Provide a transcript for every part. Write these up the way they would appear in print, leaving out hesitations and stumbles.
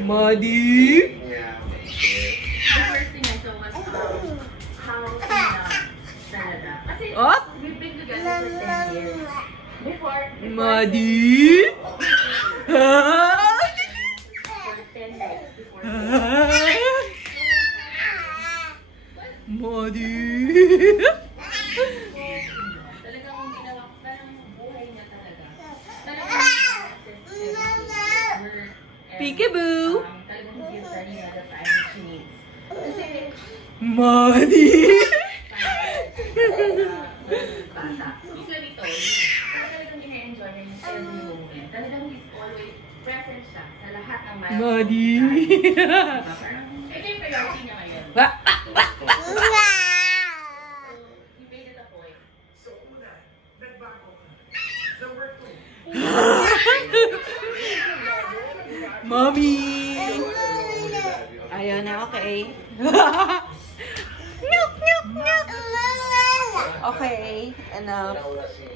Madi? The first thing I saw was how talaga. Kasi Oh? we've been together for 10 years. Before Madi? for 10 years before. Madi? Talagang ginawa ko parang buhay niya talaga. Talagang Peekaboo! talagang give Darina the time she needs. Kasi Madi? bata. Usually to, talagang gina-enjoy niya yung every moment. Talagang he's always present siya sa lahat ng milestones. Madi? Ito yung priority niya ngayon. He made it a point. Mommy! Ayaw na, okay. Nyuk, nyuk, nyuk. Okay, enough. Nauna si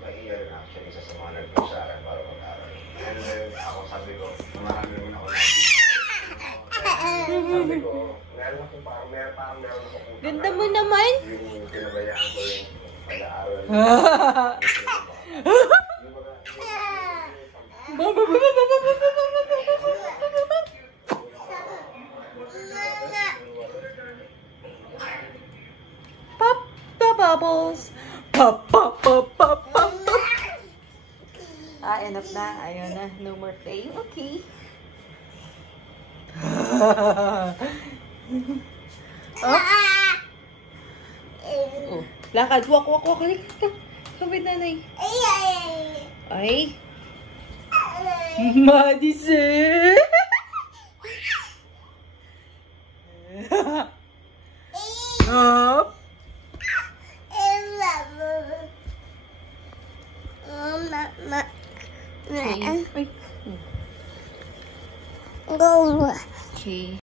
Mahiyan actually sa mga nag-push sa akin para mag-aral. And then ako sabi ko, marami naman ako sabi ko, meron ako parang meron ako kung Ganda mo naman. yung pinabayaan ko yung pag-aaral. Pop the bubbles. Pop, pop, pop, pop, pop, pop. Enough na. Ayaw na. No more playing. Okay. Oh. Oh. Lakad. Walk, walk, walk. Kapit nanay. Ay. Madison. Up. Okay. Okay.